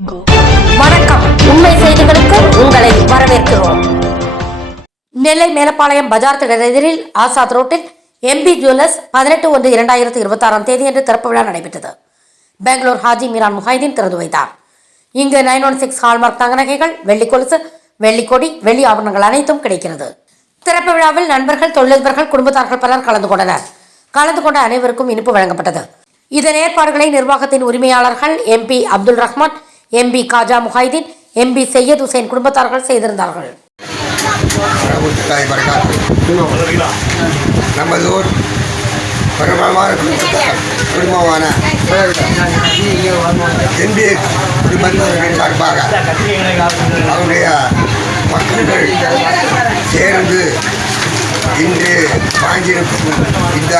வணக்கம். உண்மை செய்திகளுக்கு உங்களை வரவேற்கிறோம். நெல்லை மேலப்பாளையம் பஜார் திடல் எதிரில் ஆசாத் ரோட்டில் எம்பி ஜுவல்லர்ஸ் 18/1/2026 அன்று திறப்பு விழா நடைபெற்றது. பெங்களூர் ஹாஜி மீரான் முஹைதீன் திறந்து வைத்தார். இங்கு 916 ஹால்மார்க் தங்க நகைகள், வெள்ளி கொலுசு, வெள்ளி கொடி, வெள்ளி ஆபரணங்கள் அனைத்தும் கிடைக்கிறது. திறப்பு விழாவில் நண்பர்கள், தொழிலதிபர்கள், குடும்பத்தார்கள் பலர் கலந்து கொண்டனர். கலந்து கொண்ட அனைவருக்கும் இனிப்பு வழங்கப்பட்டது. இதன் ஏற்பாடுகளை நிர்வாகத்தின் உரிமையாளர்கள் MP Abdul Rahman, MP Khaja Muhaideen, MP Syed Hussain குடும்பத்தார்கள் செய்திருந்தார்கள். நமது ஊர் பிரபலமான குடும்பமான எம்பி குடும்பத்தினர்கள் சார்பாக அவருடைய மக்கள் சேர்ந்து இன்று வாங்கியிருக்கும் இந்த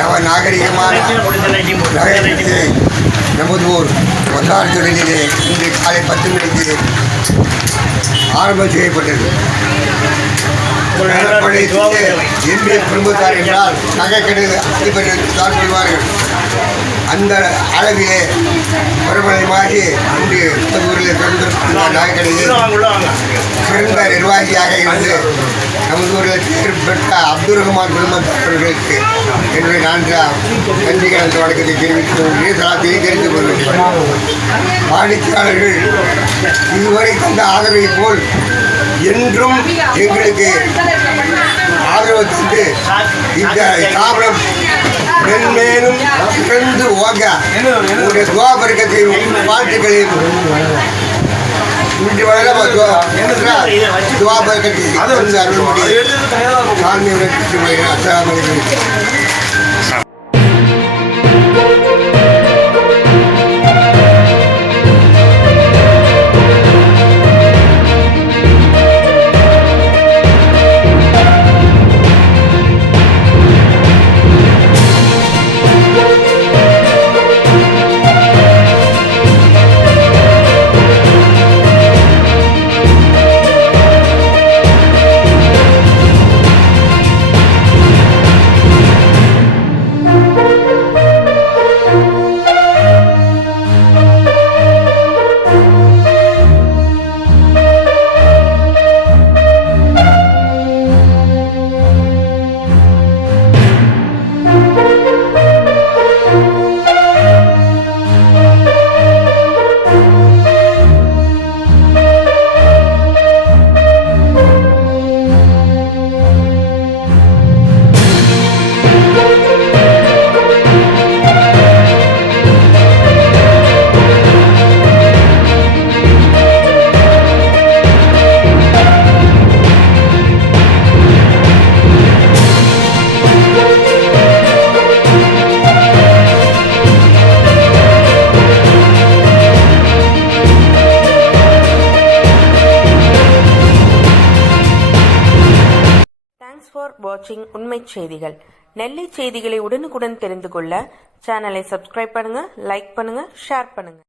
நவ நாகரிகமான நகரத்திலே நமது ஊர் ஒன்றாம் தொழிலிலே இன்று காலை 10 மணிக்கு ஆரம்பம் செய்யப்பட்டது. எம்பி குடும்பத்தார் என்றால் நகைக்கடையில் அதிபர்கள் செய்வார்கள். அந்த அளவிலே பரமளமாகி இன்று ஊரில் திறந்திருக்கின்ற நகைக்கடையில் சிறந்த நிர்வாகியாக இருந்து நமது ஊரில் தேர்வு பெற்ற அப்துல் ரஹ்மான் குடும்பத்தார்களுக்கு என்னுடைய நன்றி கலந்த வணக்கத்தை தெரிந்து கொள்கிறேன். வாடிக்கையாளர்கள் இதுவரை தந்த ஆதரவை போல் என்றும் எங்களுக்கு ஆதரவு தந்து இந்த ஸ்தாபனம் மென்மேலும் சிறந்து ஓக உங்களுடைய துவாபரக்கத்தையும் வாழ்த்துக்களையும் இன்று வளர துவாபரக்கத்தை அருள்மொழி சாமியுடன் அஸ்ஸலாமு அலைக்கும். ஃபார் வாட்சிங் உண்மை செய்திகள். நெல்லை செய்திகளை உடனுக்குடன் தெரிந்து கொள்ள சேனலை சப்ஸ்கிரைப் பண்ணுங்க, லைக் பண்ணுங்க, ஷேர் பண்ணுங்க.